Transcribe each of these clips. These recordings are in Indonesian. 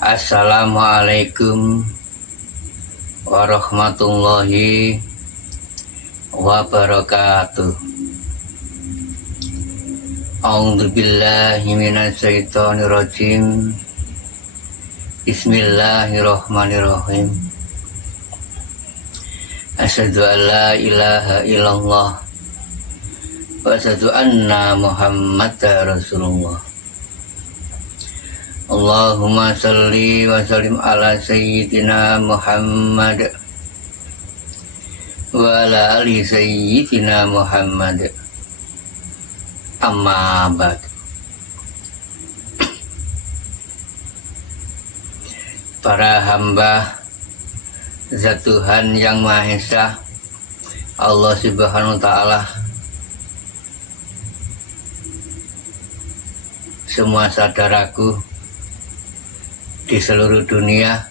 Assalamualaikum warahmatullahi wabarakatuh. A'udzubillahi minasyaitonirrajim. Bismillahirrahmanirrahim. Asyhadu an la ilaha illallah wa asyhadu anna Muhammadar Rasulullah. Allahumma salli wa sallim ala sayyidina Muhammad wa ala ali sayyidina Muhammad. Amma ba'd. Para hamba Zat Tuhan Yang Maha Esa, Allah Subhanahu wa Ta'ala, semua saudaraku di seluruh dunia,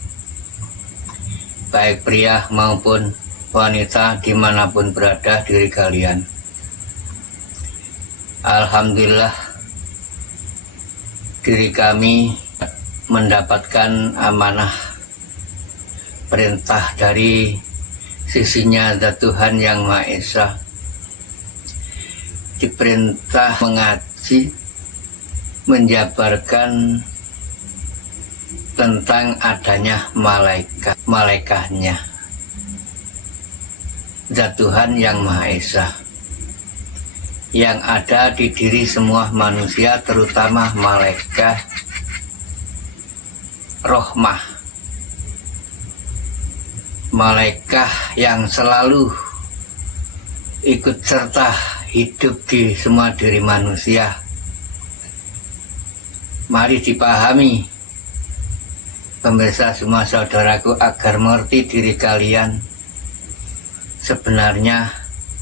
baik pria maupun wanita dimanapun berada diri kalian. Alhamdulillah, diri kami mendapatkan amanah perintah dari sisinya Zat Tuhan Yang Maha Esa, diperintah mengaji, menjabarkan tentang adanya malaikatnya Zat Tuhan Yang Maha Esa yang ada di diri semua manusia, terutama malaikat rohmah, malaikat yang selalu ikut serta hidup di semua diri manusia. Mari dipahami, pemirsa semua saudaraku, agar mengerti diri kalian sebenarnya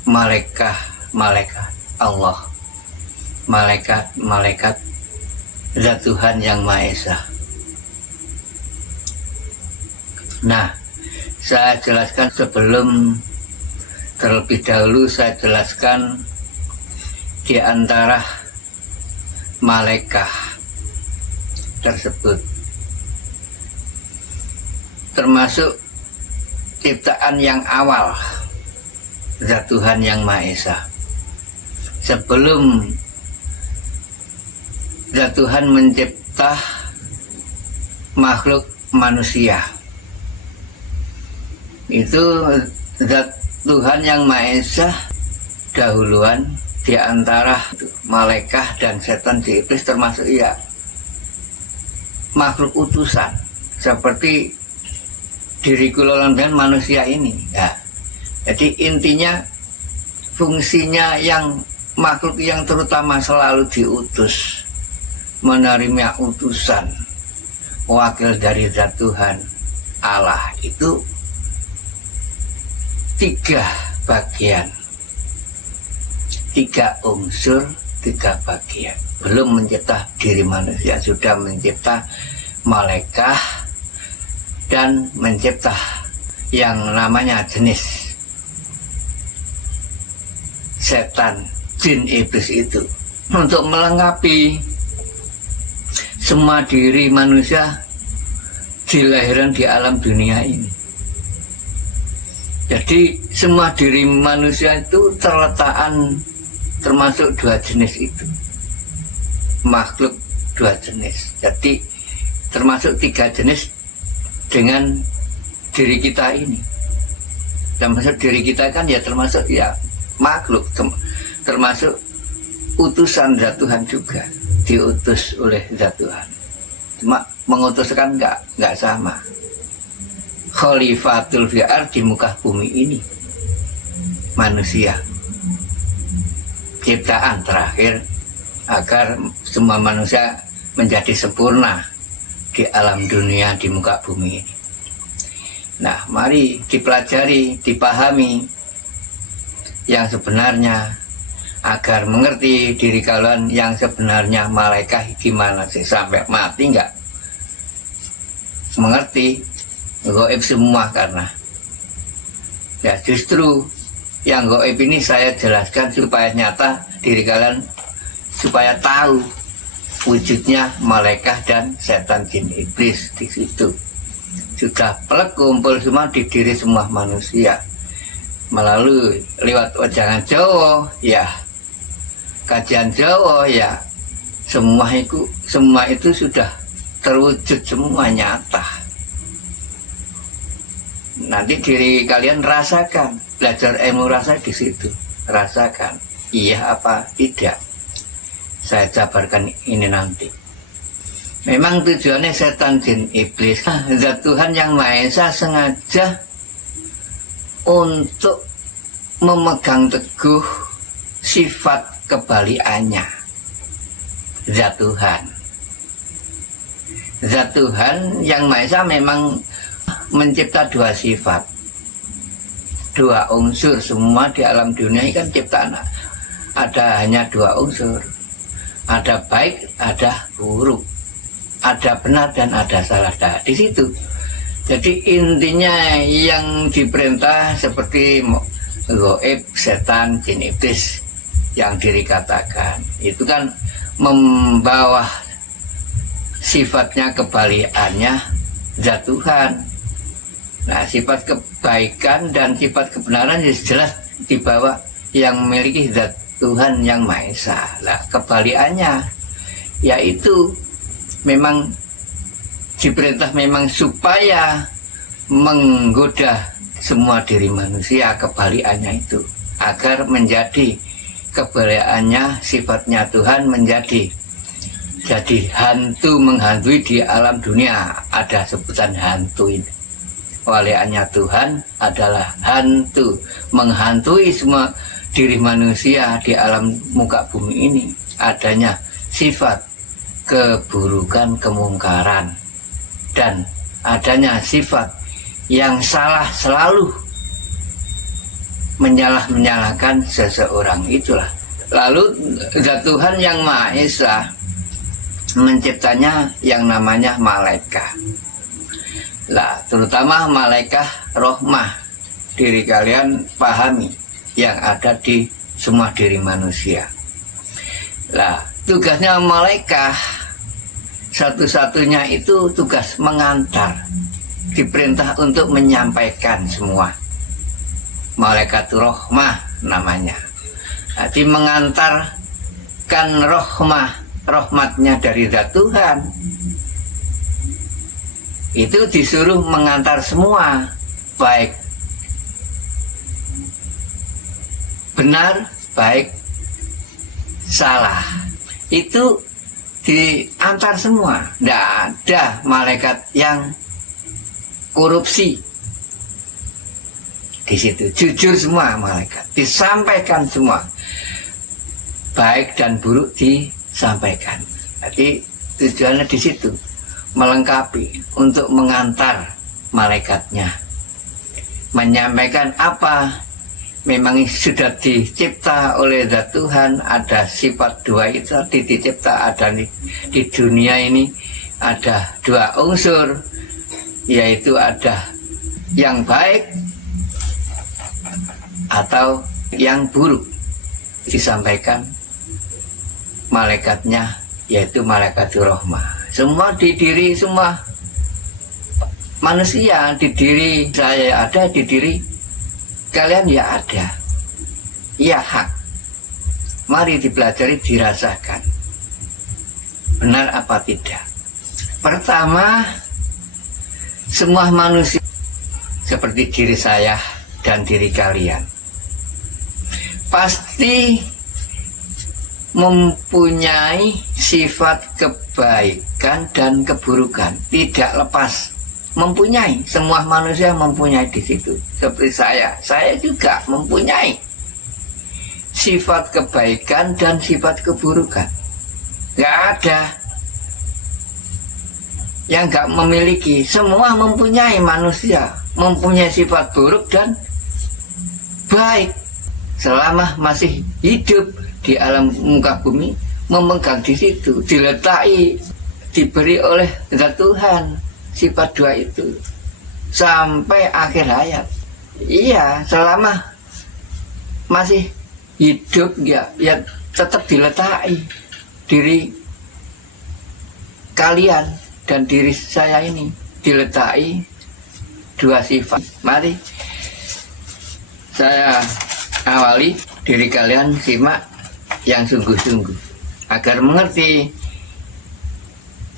malaikat Allah, malaikat Zat Tuhan Yang Maha Esa. Nah, saya jelaskan terlebih dahulu saya jelaskan di antara malaikat tersebut, termasuk ciptaan yang awal Zat Tuhan Yang Maha Esa. Sebelum Zat Tuhan mencipta makhluk manusia, itu Zat Tuhan Yang Maha Esa dahuluan di antara malaikat dan setan si iblis, termasuk makhluk utusan seperti diri kula dan manusia ini ya. Jadi intinya, fungsinya yang makhluk yang terutama selalu diutus, menerima utusan wakil dari Zat Tuhan Allah, itu 3 bagian, 3 unsur, 3 bagian. Belum mencipta diri manusia, sudah mencipta malaikat dan mencipta yang namanya jenis setan, jin, iblis itu, untuk melengkapi semua diri manusia dilahirkan di alam dunia ini. Jadi semua diri manusia itu termasuk 2 jenis itu, makhluk 2 jenis. Jadi termasuk 3 jenis dengan diri kita ini. Termasuk diri kita kan ya termasuk makhluk, termasuk utusan Zat Tuhan juga, diutus oleh Zat Tuhan. Cuma mengutuskan enggak sama. Khalifatul fi'ar di muka bumi ini, manusia, ciptaan terakhir agar semua manusia menjadi sempurna di alam dunia, di muka bumi ini. Nah, mari dipelajari, dipahami yang sebenarnya, agar mengerti diri kalian yang sebenarnya malaikat gimana sih, sampai mati enggak mengerti, gaib semua. Karena ya justru yang gaib ini saya jelaskan supaya nyata diri kalian, supaya tahu wujudnya malaikat dan setan jin iblis di situ. Sudah plek kumpul semua di diri semua manusia. Melalui lewat wajangan Jawa, ya kajian Jawa, ya semua itu sudah terwujud semua nyata. Nanti diri kalian rasakan, belajar ilmu rasa di situ, rasakan iya apa tidak. Saya jabarkan ini nanti. Memang tujuannya setan jin iblis, zat Tuhan yang Maha Esa sengaja untuk memegang teguh sifat kebalikannya zat Tuhan. Zat Tuhan yang Maha Esa memang mencipta dua sifat, dua unsur. Semua di alam dunia ini kan ciptaan ada hanya dua unsur, ada baik, ada buruk, ada benar dan ada salah. Di situ. Jadi intinya yang diperintah seperti gaib, setan, jin iblis yang diri katakan itu kan membawa sifatnya kebalikannya zat Tuhan. Nah, sifat kebaikan dan sifat kebenaran jelas dibawa yang memiliki zat Tuhan yang Maha Esa. Nah, kebalikannya yaitu memang diperintah memang supaya menggoda semua diri manusia, kebalikannya itu agar menjadi kebalikannya sifatnya Tuhan menjadi jadi hantu menghantui di alam dunia. Ada sebutan hantu ini. Waliannya Tuhan adalah hantu menghantui semua diri manusia di alam muka bumi ini. Adanya sifat keburukan, kemungkaran, dan adanya sifat yang salah selalu menyalahkan seseorang itulah. Lalu zat Tuhan yang Maha Esa menciptanya yang namanya malaikat. Lah, terutama malaikat rohmah, diri kalian pahami yang ada di semua diri manusia. Lah, tugasnya malaikat satu-satunya itu tugas mengantar, diperintah untuk menyampaikan semua. Malaikat rohmah namanya. Jadi mengantarkan rahmatnya dari zat Tuhan. Itu disuruh mengantar semua, baik benar, baik salah. Itu diantar semua. Tidak ada malaikat yang korupsi di situ. Jujur semua malaikat, disampaikan semua, baik dan buruk disampaikan. Jadi tujuannya di situ, melengkapi untuk mengantar malaikatnya, menyampaikan apa memang sudah dicipta oleh zat Tuhan. Ada sifat dua itu dicipta, ada di dunia ini ada dua unsur, yaitu ada yang baik atau yang buruk. Disampaikan malaikatnya, yaitu malaikat rahmah. Semua di diri semua manusia, di diri saya ada, di diri kalian ya ada. Ya hak. Mari dipelajari, dirasakan. Benar apa tidak? Pertama, semua manusia seperti diri saya dan diri kalian pasti mempunyai sifat kebaikan dan keburukan, tidak lepas. Mempunyai, semua manusia mempunyai di situ. Seperti saya juga mempunyai sifat kebaikan dan sifat keburukan. Gak ada yang gak memiliki. Semua mempunyai manusia, mempunyai sifat buruk dan baik. Selama masih hidup di alam muka bumi, memegang di situ, diletakkan, diberi oleh zat Tuhan sifat dua itu sampai akhir hayat. Iya, selama masih hidup ya tetap diletakkan diri kalian dan diri saya ini diletakkan dua sifat. Mari saya awali diri kalian simak yang sungguh-sungguh agar mengerti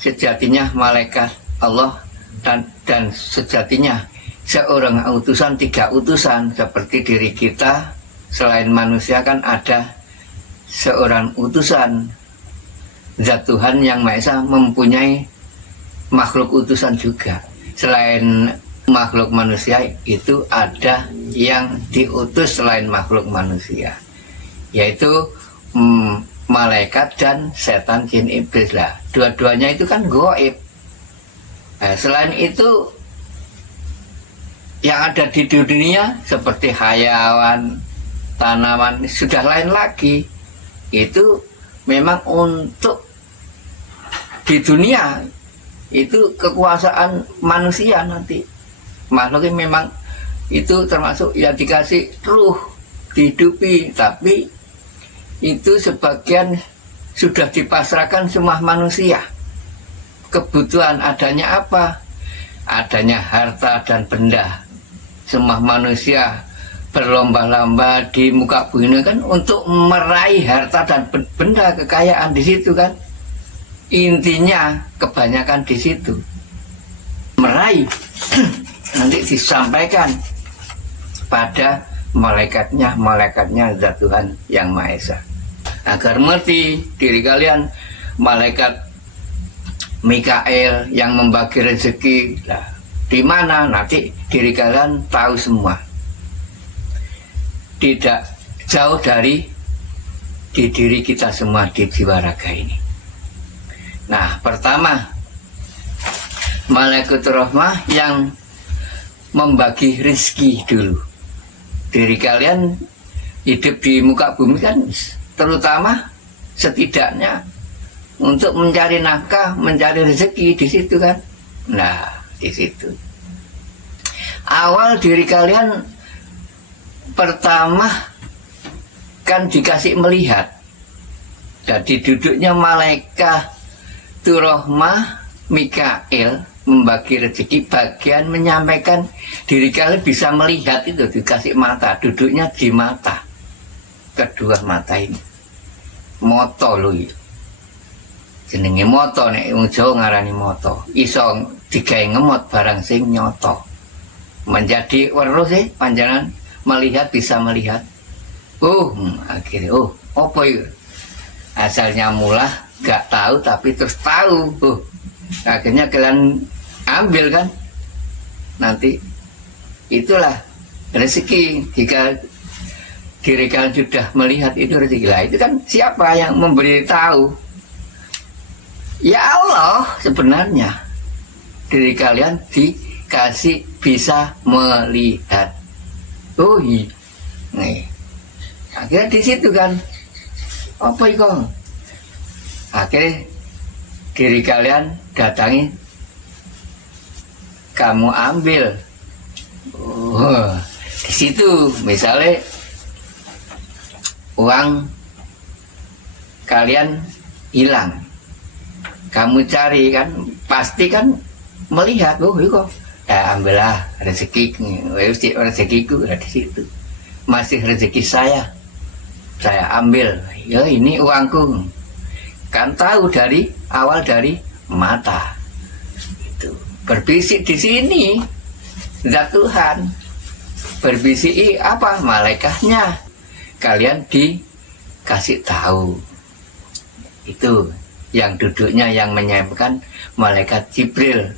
sejatinya malaikat Allah dan sejatinya seorang utusan, 3 utusan seperti diri kita. Selain manusia kan ada seorang utusan. Zat Tuhan yang Maha Esa mempunyai makhluk utusan juga. Selain makhluk manusia itu ada yang diutus selain makhluk manusia, yaitu malaikat dan setan jin iblis lah. Dua-duanya itu kan gaib. Nah, selain itu yang ada di dunia seperti hayawan, tanaman sudah lain lagi. Itu memang untuk di dunia itu kekuasaan manusia nanti. Makhluknya memang itu termasuk yang dikasih ruh, dihidupi, tapi itu sebagian sudah dipasrahkan semua manusia. Kebutuhan adanya apa? Adanya harta dan benda. Semua manusia berlomba-lomba di muka bumi kan untuk meraih harta dan benda, kekayaan di situ kan. Intinya kebanyakan di situ meraih. Nanti disampaikan pada malaikatnya Zat Tuhan yang Maha Esa. Agar mengerti diri kalian, malaikat Mikael yang membagi rezeki, nah, di mana nanti diri kalian tahu semua. Tidak jauh dari di diri kita semua di jiwa raga ini. Nah, pertama malaikat rahmah yang membagi rezeki dulu. Diri kalian hidup di muka bumi kan terutama setidaknya untuk mencari nafkah, mencari rezeki di situ kan. Nah, di situ. Awal diri kalian pertama kan dikasih melihat. Jadi duduknya malaikat Rahmah Mikael membagi rezeki, bagian menyampaikan diri kalian bisa melihat itu dikasih mata, duduknya di mata, kedua mata ini. Moto lho ya. Jenenge moto nek wong Jawa ngarani moto. Iso digawe ngemot barang sing nyoto. Menjadi weruh sih panjenengan melihat, bisa melihat. Akhirnya apa itu? Asalnya mula gak tahu tapi terus tahu. Akhirnya kalian ambil kan. Nanti itulah rezeki. Jika diri kalian sudah melihat itu rezeki lah, itu kan siapa yang memberi tahu? Ya Allah sebenarnya. Diri kalian dikasih bisa melihat. Nih. Akhirnya di situ kan. Apa itu? Akhirnya diri kalian datangi, kamu ambil. Di situ misalnya uang kalian hilang, kamu cari kan, pasti kan melihat, itu ya ambillah rezekiku ada di situ, masih rezeki saya ambil, ya ini uangku. Kan tahu dari awal dari mata. Itu berbisik di sini Zat Tuhan. Berbisik apa? Malaikatnya. Kalian dikasih tahu. Itu yang duduknya yang menyampaikan malaikat Jibril,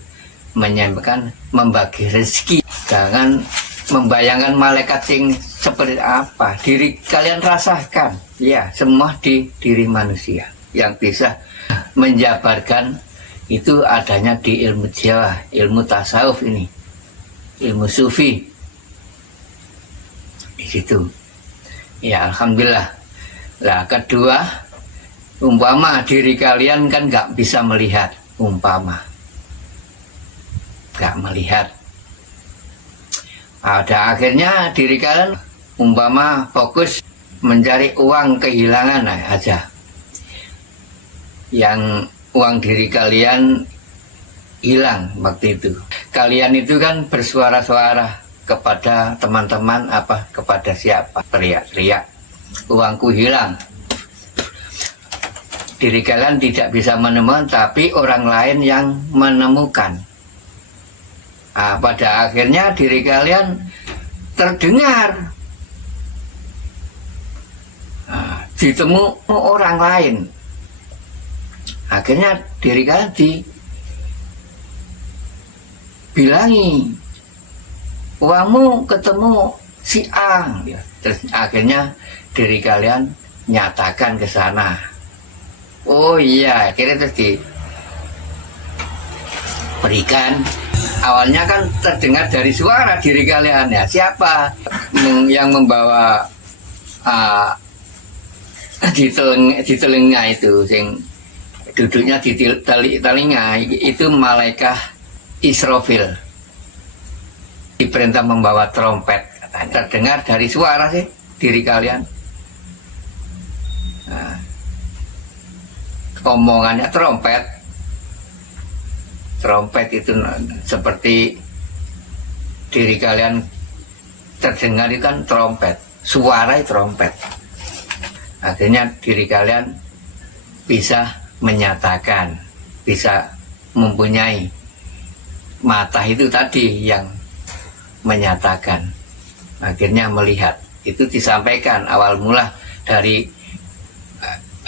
menyampaikan membagi rezeki. Jangan membayangkan malaikat sing seperti apa. Diri kalian rasakan. Ya, semua di diri manusia. Yang bisa menjabarkan itu adanya di ilmu Jawa, ilmu tasawuf ini, ilmu sufi. Di situ. Ya, alhamdulillah. Lah, kedua, umpama diri kalian kan nggak bisa melihat, nggak melihat. Ada akhirnya diri kalian umpama fokus mencari uang kehilangan aja. Yang uang diri kalian hilang waktu itu. Kalian itu kan bersuara-suara kepada teman-teman kepada siapa, teriak-teriak, uangku hilang. Diri kalian tidak bisa menemukan, tapi orang lain yang menemukan. Pada akhirnya diri kalian terdengar, ditemu orang lain. Akhirnya diri kalian dibilangi, uangmu ketemu si A. Terus akhirnya diri kalian nyatakan ke sana. Oh iya, akhirnya terus diberikan. Awalnya kan terdengar dari suara diri kalian, ya siapa yang membawa di telinga itu, sing duduknya di telinga itu malaikat Israfil, diperintah membawa trompet. Katanya terdengar dari suara sih diri kalian. Omongannya trompet itu seperti diri kalian terdengar itu kan trompet, suara trompet. Akhirnya diri kalian bisa menyatakan, bisa mempunyai mata itu tadi yang menyatakan. Akhirnya melihat, itu disampaikan awal mula dari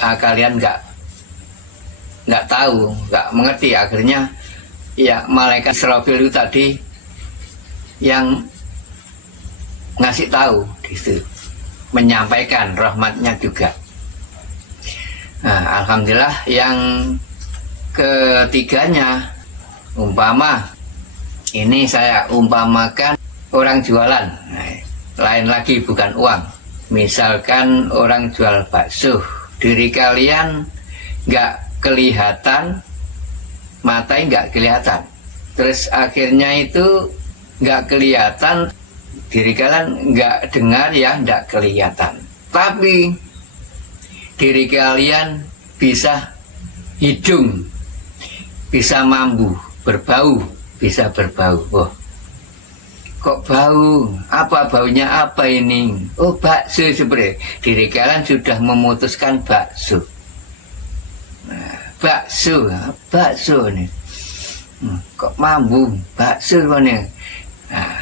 kalian nggak tahu, nggak mengerti. Akhirnya ya malaikat Israfil itu tadi yang ngasih tahu di situ, menyampaikan rahmatnya juga. Nah, alhamdulillah yang ketiganya, umpama ini saya umpamakan orang jualan, lain lagi bukan uang. Misalkan orang jual bakso, diri kalian nggak kelihatan, matanya nggak kelihatan, terus akhirnya itu nggak kelihatan, diri kalian nggak dengar, ya nggak kelihatan, tapi diri kalian bisa hidung, bisa mambu, berbau, bisa berbau. Wah, kok bau? Apa baunya? Apa ini? Oh, bakso sebenarnya. Diri kalian sudah memutuskan bakso. Bakso nih, kok mambu, bakso nih. Nah,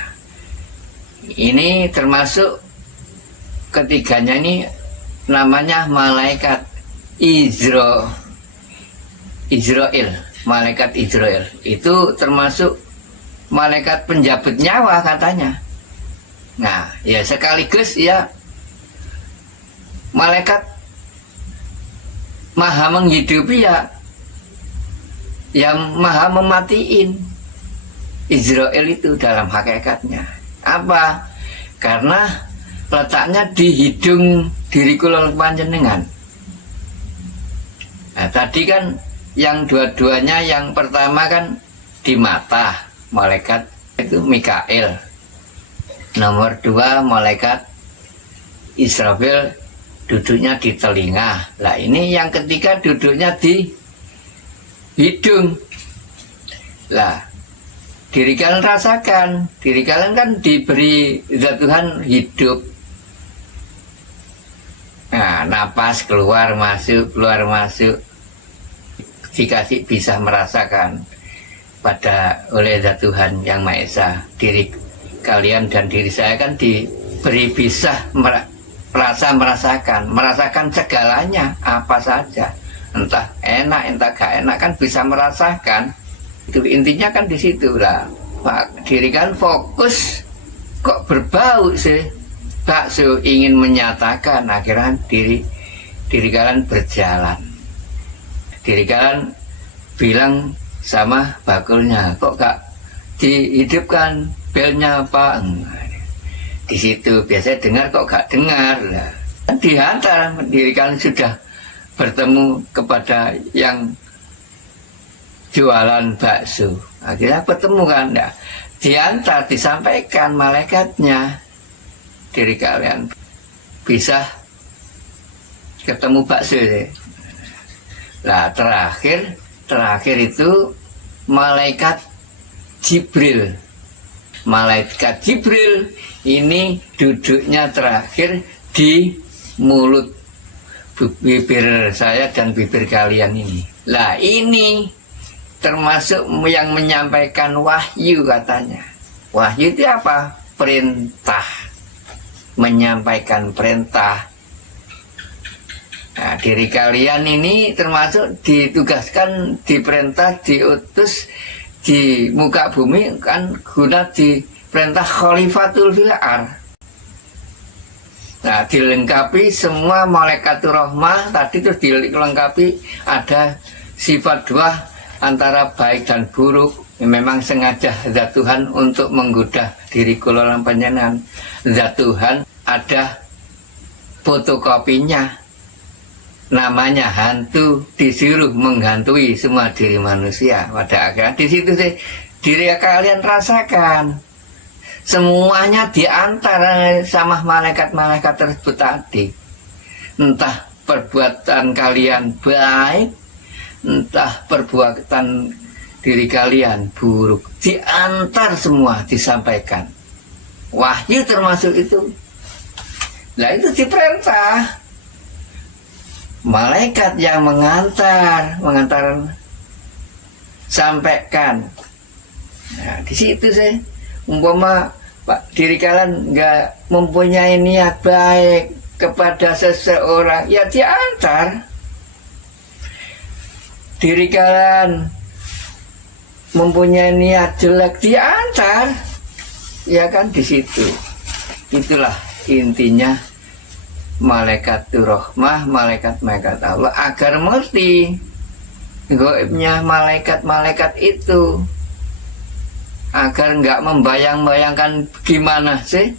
ini termasuk ketiganya, ini namanya malaikat Israel. Malaikat Israel itu termasuk malaikat penjabut nyawa katanya. Nah, ya sekaligus ya malaikat maha menghidupi, ya yang maha mematiin. Israel itu dalam hakikatnya apa? Karena letaknya di hidung diri kula panjenengan. Nah, tadi kan yang dua-duanya, yang pertama kan di mata, malaikat itu Mikael. Nomor 2 malaikat Israfil, duduknya di telinga. Lah ini yang ketiga duduknya di hidung. Lah diri kalian rasakan, diri kalian kan diberi zat Tuhan hidup. Nah, napas keluar masuk, dikasih bisa merasakan oleh zat Tuhan yang Maha Esa. Diri kalian dan diri saya kan diberi bisa merasakan segalanya, apa saja, entah enak entah gak enak kan bisa merasakan. Itu intinya kan di situ lah. Pak, diri kan fokus, kok berbau sih bakso, ingin menyatakan. Akhirnya diri kalian berjalan, diri kalian bilang sama bakulnya, kok gak dihidupkan belnya apa? Di situ biasanya dengar, kok gak dengar lah. Dihantar, diri kalian sudah bertemu kepada yang jualan bakso. Akhirnya bertemu kan, nah, diantar, disampaikan malaikatnya, diri kalian bisa ketemu bakso. Nah, terakhir terakhir itu malaikat Jibril. Malaikat Jibril ini duduknya terakhir di mulut bibir saya dan bibir kalian ini. Lah ini termasuk yang menyampaikan wahyu katanya. Wahyu itu apa? Perintah. Menyampaikan perintah. Nah, diri kalian ini termasuk ditugaskan, diperintah, diutus di muka bumi kan guna diperintah khalifatul fil ardh. Nah, dilengkapi semua malaikatur rahmah tadi, terus dilengkapi ada sifat dua antara baik dan buruk. Memang sengaja zat Tuhan untuk menggoda diri kula lan panjenengan. Zat Tuhan ada fotokopinya. Namanya hantu, disuruh menghantui semua diri manusia pada akhirnya. Di situ sih diri kalian rasakan semuanya diantar sama malaikat-malaikat tersebut tadi. Entah perbuatan kalian baik, entah perbuatan diri kalian buruk, diantar semua, disampaikan. Wahyu termasuk itu. Nah itu diperintah malaikat yang mengantar sampaikan. Nah, di situ sih umpama diri kalian nggak mempunyai niat baik kepada seseorang, ya diantar. Diri kalian mempunyai niat jelek, diantar. Ya kan di situ. Itulah intinya malaikatur rahmah, malaikat-malaikat Allah agar mengerti gaibnya malaikat-malaikat itu, agar nggak membayang-bayangkan gimana sih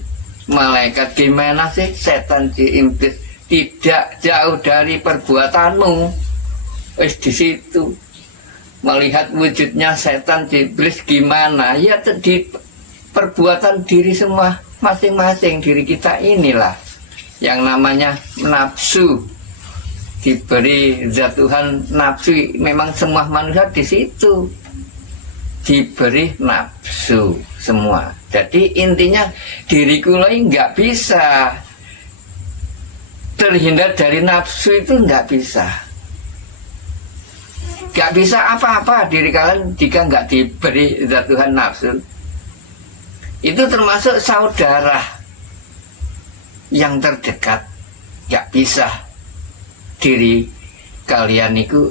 malaikat, gimana sih setan, si iblis, tidak jauh dari perbuatanmu. Wis di situ melihat wujudnya setan, iblis gimana ya di perbuatan diri semua masing-masing. Diri kita inilah yang namanya nafsu, diberi zat Tuhan nafsu. Memang semua manusia di situ diberi nafsu semua. Jadi intinya diriku lagi nggak bisa terhindar dari nafsu, itu nggak bisa. Nggak bisa apa-apa diri kalian jika nggak diberi zat Tuhan nafsu. Itu termasuk saudara yang terdekat. Gak bisa diri kalian itu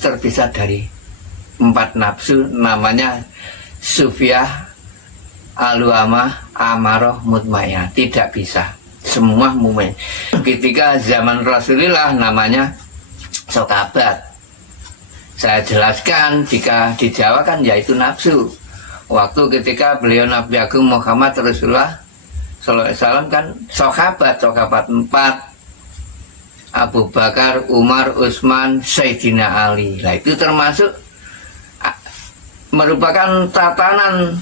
terpisah dari 4 nafsu, namanya sufiyah, aluamah, amaroh, mutmainah. Tidak bisa semua mukmin. Ketika zaman Rasulullah namanya sokabat. Saya jelaskan jika di Jawa kan yaitu nafsu. Waktu ketika beliau Nabi Agung Muhammad Rasulullah Sallallahu Alaihi Wasallam kan sahabat 4, Abu Bakar, Umar, Utsman, Sayyidina Ali. Nah itu termasuk merupakan tatanan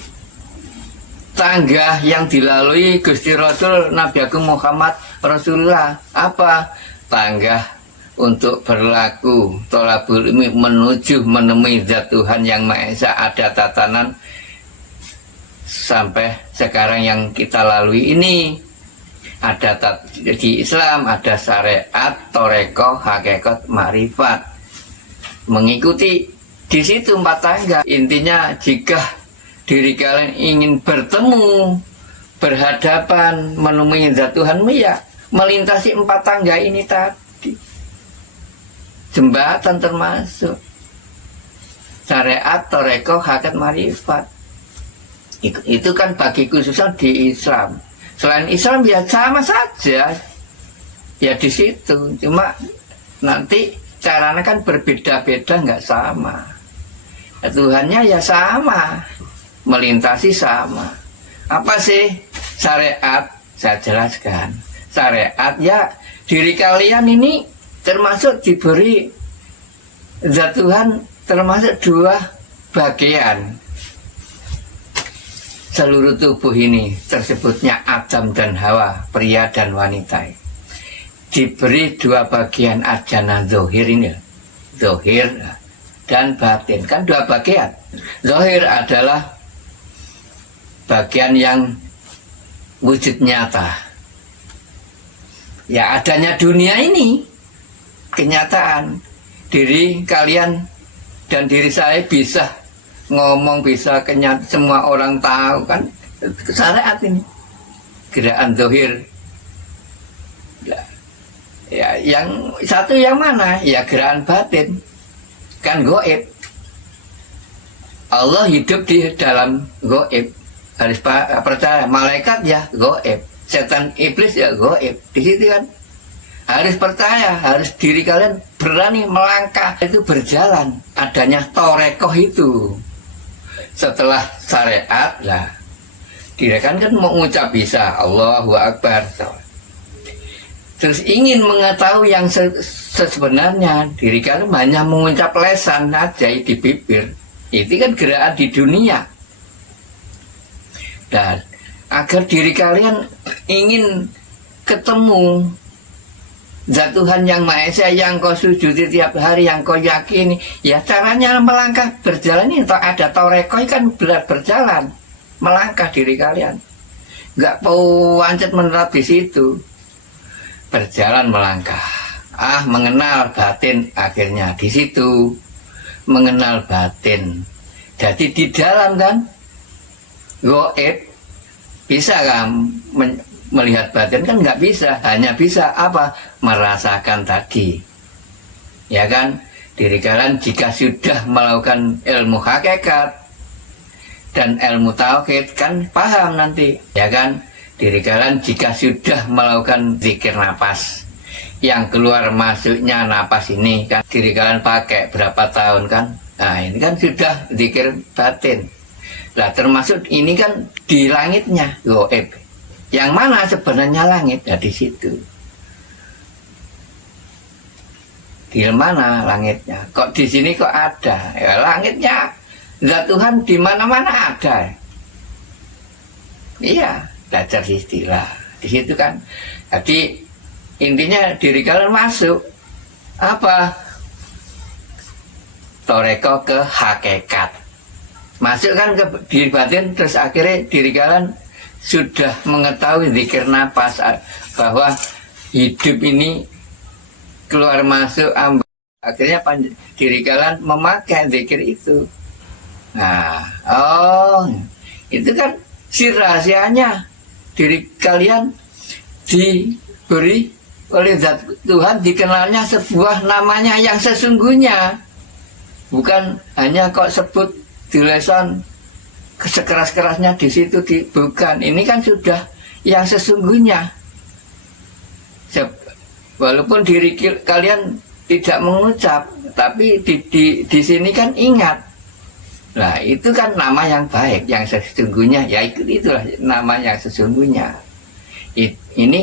tangga yang dilalui Gusti Rasul Nabi Agung Muhammad Rasulullah. Apa? Tangga untuk berlaku tolabul ilmi, menuju menemui zat Tuhan yang Maha Esa. Ada tatanan sampai sekarang yang kita lalui ini. Ada di Islam ada syariat, torekoh, hakikat, marifat. Mengikuti di situ 4 tangga. Intinya jika diri kalian ingin bertemu, berhadapan, menemui zat Tuhanmu, ya melintasi 4 tangga ini tadi. Jembatan termasuk syariat, torekoh, hakikat, marifat. Itu kan bagi khususnya di Islam. Selain Islam ya sama saja, ya di situ. Cuma nanti caranya kan berbeda-beda, nggak sama. Ya, Tuhannya ya sama, melintasi sama. Apa sih syariat? Saya jelaskan. Syariat ya diri kalian ini termasuk diberi zat Tuhan, termasuk 2 bagian. Seluruh tubuh ini tersebutnya Adam dan Hawa, pria dan wanita. Diberi 2 bagian ajana zohir ini. Zohir dan batin. Kan dua bagian. Zahir adalah bagian yang wujud nyata. Ya adanya dunia ini, kenyataan. Diri kalian dan diri saya bisa ngomong, bisa semua orang tahu kan. Syariat ini. Gerakan zahir. Ya, yang satu yang mana? Ya gerakan batin. Kan gaib. Allah hidup di dalam gaib. Harus percaya. Malaikat ya gaib. Setan iblis ya gaib. Di situ kan harus percaya. Harus diri kalian berani melangkah. Itu berjalan. Adanya torekoh itu. Setelah syariat lah. Diri kan mau ngucap bisa Allahu Akbar. Terus ingin mengetahui yang sebenarnya, diri kalian hanya mengucap lesan aja di bibir. Itu kan gerakan di dunia. Dan agar diri kalian ingin ketemu Zat Tuhan yang Maha Esa yang kau sujudi tiap hari, yang kau yakini, ya caranya melangkah berjalan ini. Ada torekoh kan berjalan, melangkah diri kalian. Nggak mau wancet menetap di situ. Berjalan melangkah, mengenal batin akhirnya di situ, mengenal batin. Jadi di dalam kan, gaib bisa kan melihat batin kan nggak bisa, hanya bisa apa? Merasakan tadi, ya kan? Diri kalian jika sudah melakukan ilmu hakikat dan ilmu tauhid kan paham nanti, ya kan? Diri kalian jika sudah melakukan zikir napas, yang keluar masuknya napas ini kan diri kalian pakai berapa tahun kan? Nah ini kan sudah zikir batin. Nah termasuk ini kan di langitnya gaib. Yang mana sebenarnya langit? Ya di situ. Di mana langitnya? Kok di sini kok ada? Ya langitnya Zat Tuhan di mana-mana ada. Iya. Belajar istilah di situ kan. Jadi intinya diri kalian masuk apa? Toreko ke hakikat. Masuk kan ke diri batin, terus akhirnya diri kalian sudah mengetahui zikir napas bahwa hidup ini keluar masuk akhirnya diri kalian memakai zikir itu. Nah, itu kan si rahasianya. Diri kalian diberi oleh Zat Tuhan, dikenalnya sebuah namanya yang sesungguhnya. Bukan hanya kok sebut di lesan sekeras-kerasnya di situ, bukan. Ini kan sudah yang sesungguhnya. Walaupun diri kalian tidak mengucap, tapi di sini kan ingat. Nah itu kan nama yang baik, yang sesungguhnya, ya itulah nama yang sesungguhnya. Ini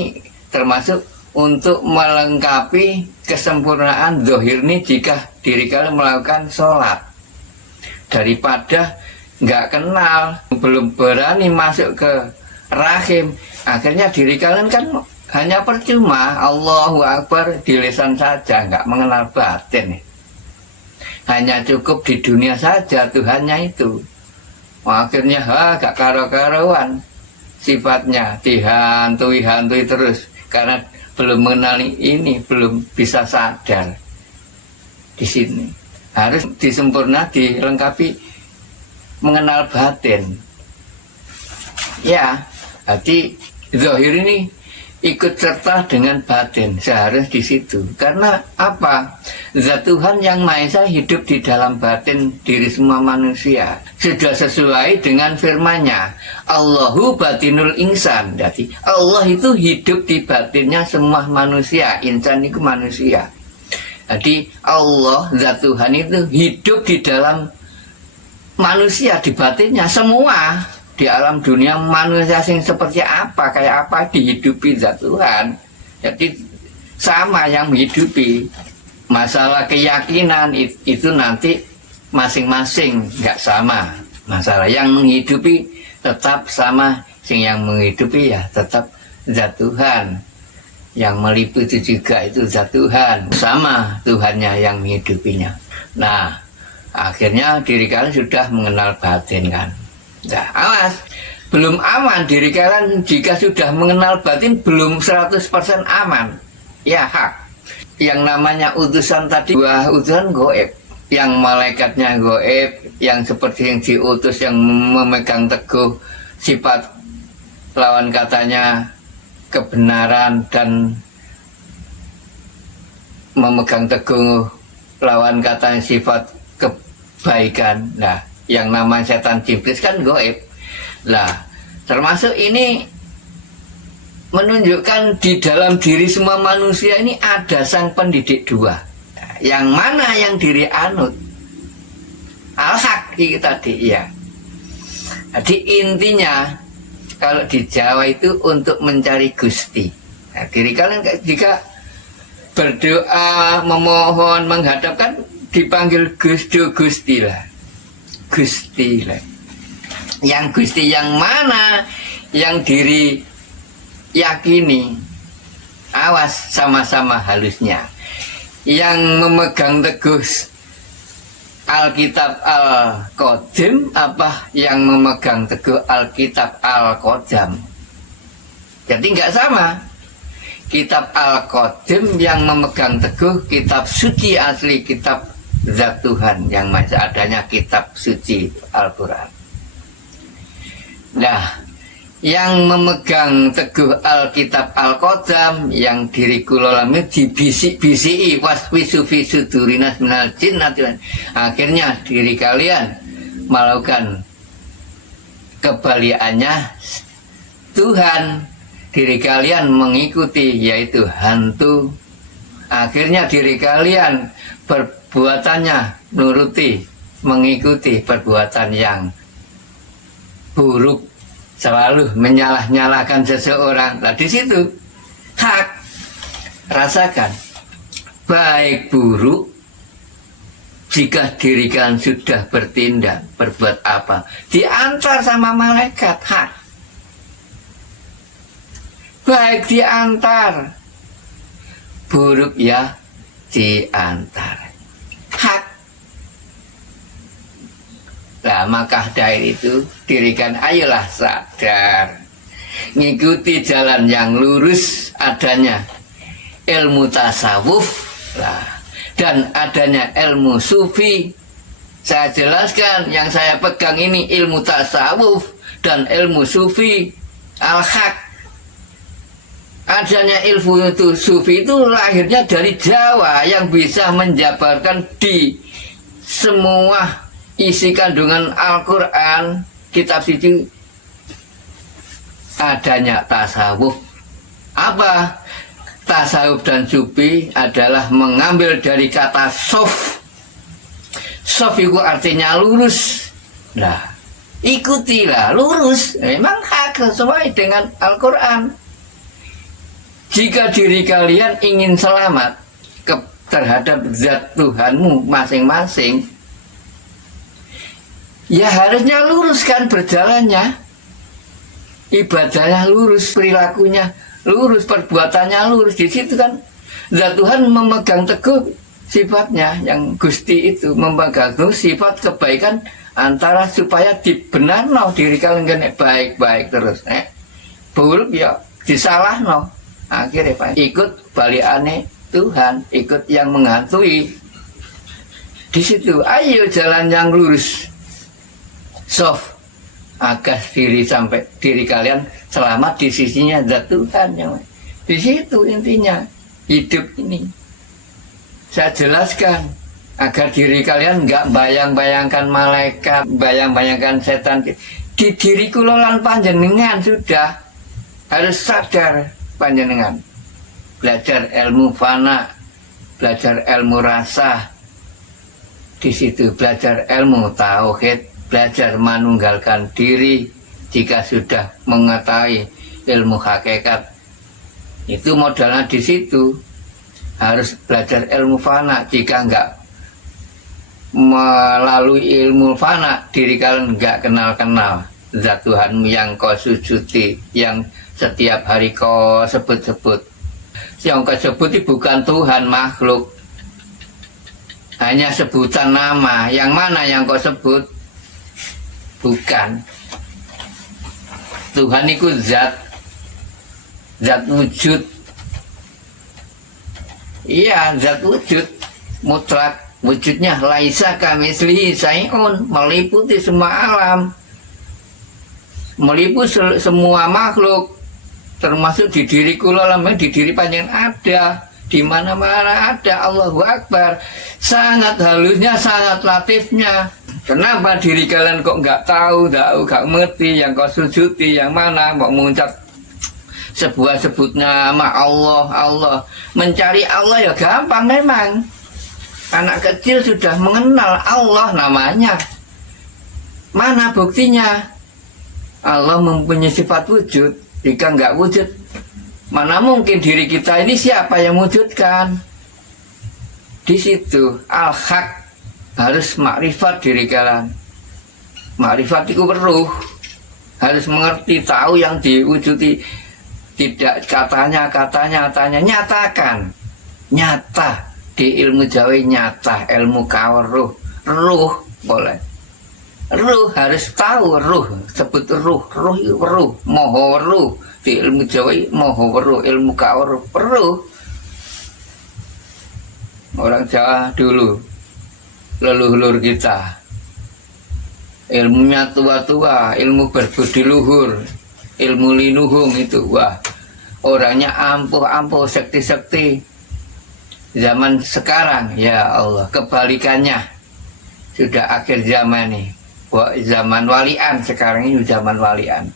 termasuk untuk melengkapi kesempurnaan zahir ini jika diri kalian melakukan sholat. Daripada nggak kenal, belum berani masuk ke rahim, akhirnya diri kalian kan hanya percuma Allahu Akbar di lisan saja, nggak mengenal batin. Hanya cukup di dunia saja Tuhannya itu. Akhirnya gak karo-karuan sifatnya, dihantui terus karena belum mengenali ini, belum bisa sadar. Di sini harus disempurna, dilengkapi mengenal batin. Ya, jadi zahir ini ikut serta dengan batin, seharusnya di situ. Karena apa? Zat Tuhan yang Maha Esa hidup di dalam batin diri semua manusia. Sudah sesuai dengan firman-Nya. Allahu batinul insan. Jadi Allah itu hidup di batinnya semua manusia. Insan itu manusia. Jadi Allah, Zat Tuhan itu hidup di dalam manusia, di batinnya semua. Di alam dunia manusia sing seperti apa, kayak apa dihidupi Zat Tuhan. Jadi sama yang menghidupi. Masalah keyakinan itu nanti masing-masing nggak sama. Masalah yang menghidupi tetap sama, sing yang menghidupi ya tetap Zat Tuhan. Yang meliputi juga itu Zat Tuhan, sama Tuhannya yang menghidupinya. Nah, Akhirnya diri kalian sudah mengenal batin kan. Nah, awas, belum aman diri kalian jika sudah mengenal batin, belum 100% aman. Ya hak. Yang namanya utusan tadi, dua utusan goib. Yang malaikatnya goib, yang seperti yang diutus, yang memegang teguh sifat lawan katanya kebenaran dan memegang teguh lawan katanya sifat kebaikan. Nah, yang namanya setan iblis kan goib. Nah, termasuk ini menunjukkan di dalam diri semua manusia ini ada sang pendidik dua. Nah, yang mana yang diri anut? Al-Haq itu tadi, ya. Jadi intinya kalau di Jawa itu untuk mencari Gusti. Nah, diri kalian jika berdoa, memohon, menghadapkan, dipanggil Gusti lah. Gusti lah. Yang Gusti yang mana? Yang diri yakini. Awas sama-sama halusnya. Yang memegang teguh Alkitab Al-Qadim apa yang memegang teguh Alkitab Al-Qodam? Jadi nggak sama. Kitab Al-Qadim yang memegang teguh kitab suci asli, kitab zat Tuhan yang masih adanya kitab suci Al-Quran. Nah, yang memegang teguh Alkitab Al-Qodam yang diri kulolami dibisik-bisiki waswisu fisudurinas minal jinnati. Akhirnya diri kalian melakukan kebalikannya Tuhan. Diri kalian mengikuti, yaitu hantu. Akhirnya diri kalian perbuatannya nuruti, mengikuti perbuatan yang buruk, selalu menyalah-nyalahkan seseorang. Nah, di situ hak, rasakan baik buruk. Jika diri kalian sudah bertindak, berbuat apa, diantar sama malaikat hak. Baik diantar, buruk ya diantar. Hak. Nah, maka dari itu dirikan ayolah sadar, ngikuti jalan yang lurus adanya ilmu tasawuf dan adanya ilmu sufi. Saya jelaskan yang saya pegang ini ilmu tasawuf dan ilmu sufi al-haq. Adanya ilmu itu sufi itu lahirnya dari Jawa yang bisa menjabarkan di semua isi kandungan Al-Quran, kitab suci. Adanya tasawuf. Apa? Tasawuf dan sufi adalah mengambil dari kata sof. Sof itu artinya lurus. Nah, ikutilah lurus. Memang hak sesuai dengan Al-Quran. Jika diri kalian ingin selamat terhadap zat Tuhanmu masing-masing, ya harusnya luruskan berjalannya. Ibadahnya lurus, perilakunya lurus, perbuatannya lurus. Di situ kan zat Tuhan memegang teguh sifatnya yang Gusti itu, memegang teguh sifat kebaikan antara supaya dibenarno diri kalian kena baik-baik terus. Buruk ya disalahno. Akhirnya Pak, ikut balikane Tuhan, ikut yang menghantui. Di situ, ayo jalan yang lurus, soft, agar diri kalian selamat di sisinya zat Tuhan. Di situ intinya hidup ini. Saya jelaskan agar diri kalian nggak bayang-bayangkan malaikat, bayang-bayangkan setan. Di diri kulolan panjenengan sudah harus sadar. Panjenengan belajar ilmu fana, belajar ilmu rasa, di situ belajar ilmu tauhid, belajar menunggalkan diri. Jika sudah mengetahui ilmu hakikat, itu modalnya di situ. Harus belajar ilmu fana. Jika enggak melalui ilmu fana, diri kalian enggak kenal-kenal zat Tuhanmu yang kau sujudi, yang setiap hari kau sebut-sebut. Yang kau sebut itu bukan Tuhan, makhluk. hanya sebutan nama. Yang mana yang kau sebut? Bukan. Tuhan itu zat wujud. Iya, zat wujud mutlak. Wujudnya laisa kamitslihi syai'un, meliputi semua alam, meliputi semua makhluk, termasuk di diri kula, di diri panjenengan ada, di mana-mana ada. Allahu Akbar. Sangat halusnya, sangat latifnya. Kenapa diri kalian kok nggak tahu, nggak mengerti yang kau sujudi yang mana, mau mengucap sebuah sebut nama Allah. Mencari Allah ya gampang memang. Anak kecil sudah mengenal Allah namanya. Mana buktinya? Allah mempunyai sifat wujud. Jika nggak wujud, mana mungkin diri kita ini siapa yang wujudkan? Di situ al-haq. Harus makrifat diri kalian. Makrifat itu ruh. Harus mengerti, tahu yang diwujudi. Tidak katanya, nyatakan. Nyata. Di ilmu Jawa nyata, ilmu kawar ruh. Ruh boleh. Ruh harus tahu ruh. Sebut ruh. Ruh itu ruh. Moho ruh. Di ilmu Jawa moho ruh. Ilmu kawar ruh. Ruh. Orang Jawa dulu, leluhur kita, ilmunya tua-tua, ilmu berbudi luhur, ilmu linuhung itu, wah, orangnya ampuh, sekti-sekti. Zaman sekarang, ya Allah, kebalikannya, sudah akhir zaman nih, zaman walian, sekarang ini zaman walian,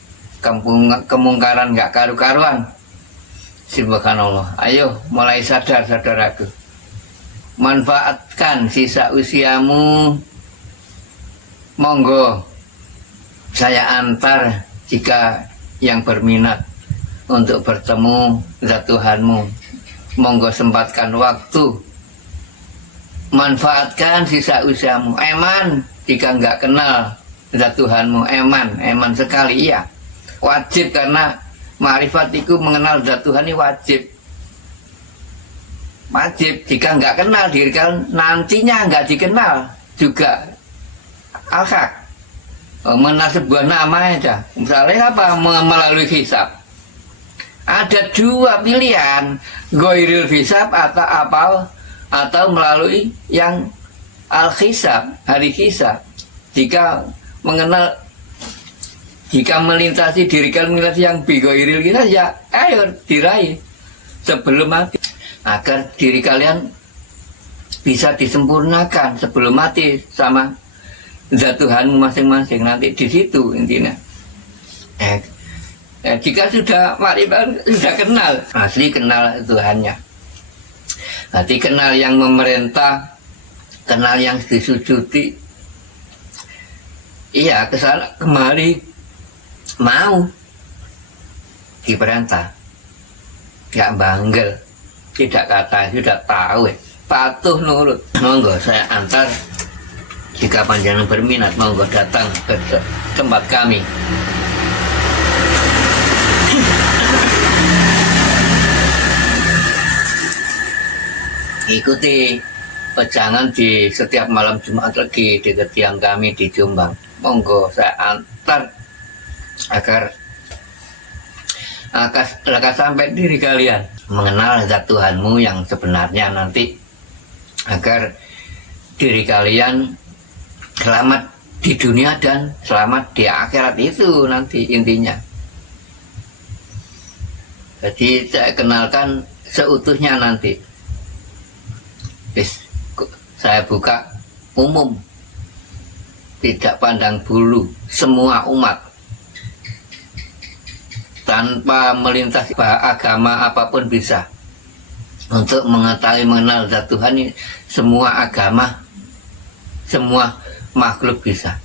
kemungkaran nggak karu-karuan. Subhanallah. Ayo mulai sadar, saudaraku. Manfaatkan sisa usiamu. Monggo saya antar jika yang berminat untuk bertemu zat Tuhanmu. Monggo sempatkan waktu. Manfaatkan sisa usiamu. Eman jika nggak kenal zat Tuhanmu. Eman sekali ya. Wajib, karena ma'rifat itu mengenal zat Tuhan ini wajib. Wajib. Jika nggak kenal diri kalian, nantinya nggak dikenal juga. Al-haq. Mengenal sebuah nama aja. Misalnya apa? Melalui hisab. Ada dua pilihan, ghairil hisab atau melalui yang al-hisab, hari hisab. Jika melintasi diri kalian, melintasi yang bighairil hisab, ya ayo diraih sebelum mati. Agar diri kalian bisa disempurnakan sebelum mati sama zat Tuhanmu masing-masing. Nanti di situ intinya. Jika sudah makrifat, sudah kenal, asli kenal Tuhannya. Nanti kenal yang memerintah, kenal yang disujudi. Iya, kesana kemari mau diperintah, gak banggel. Tidak kata, sudah tahu, patuh nurut. Monggo saya antar, jika panjenengan berminat, monggo datang ke tempat kami. Ikuti pejangan di setiap malam Jumat Legi di kediaman kami di Jombang. Monggo saya antar agar sampai diri kalian mengenal zat Tuhanmu yang sebenarnya nanti, agar diri kalian selamat di dunia dan selamat di akhirat itu nanti intinya. Jadi saya kenalkan seutuhnya nanti. Saya buka umum, tidak pandang bulu, semua umat, tanpa melintasi agama apapun bisa. Untuk mengetahui mengenal zat Tuhan ini, semua agama, semua makhluk bisa.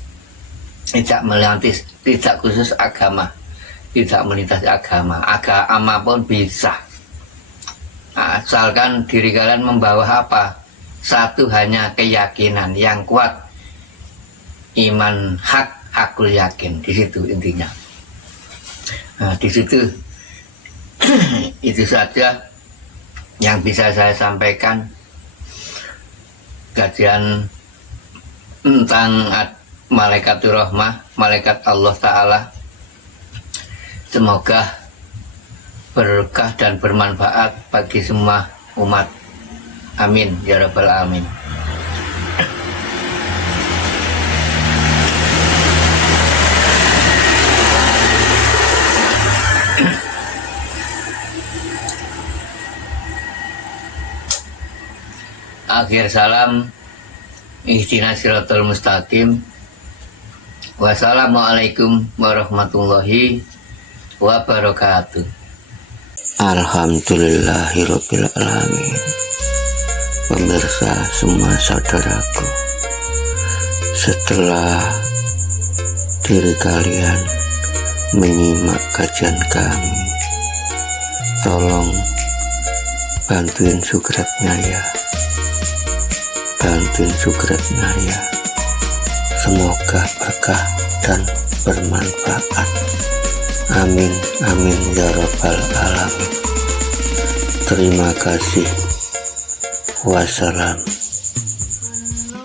Tidak melintasi, tidak khusus agama, tidak melintasi agama, agama pun bisa. Asalkan diri kalian membawa apa? Satu, hanya keyakinan yang kuat, iman hak, hakul yakin. Di situ intinya. Nah, di situ itu saja yang bisa saya sampaikan. kajian tentang Malaikatur Rahmah, malaikat Allah Ta'ala. Semoga berkah dan bermanfaat bagi semua umat. Amin ya rabbal alamin. Akhir salam, ihdinas siratal mustaqim. Wassalamualaikum warahmatullahi wabarakatuh. Alhamdulillahirabbil alamin. Pemirsa semua saudaraku, setelah diri kalian menyimak kajian kami, tolong bantuin subscribe-nya ya. Bantuin subscribe-nya ya. Semoga berkah dan bermanfaat. Amin, amin ya rabbal alamin. Terima kasih. Wassalam.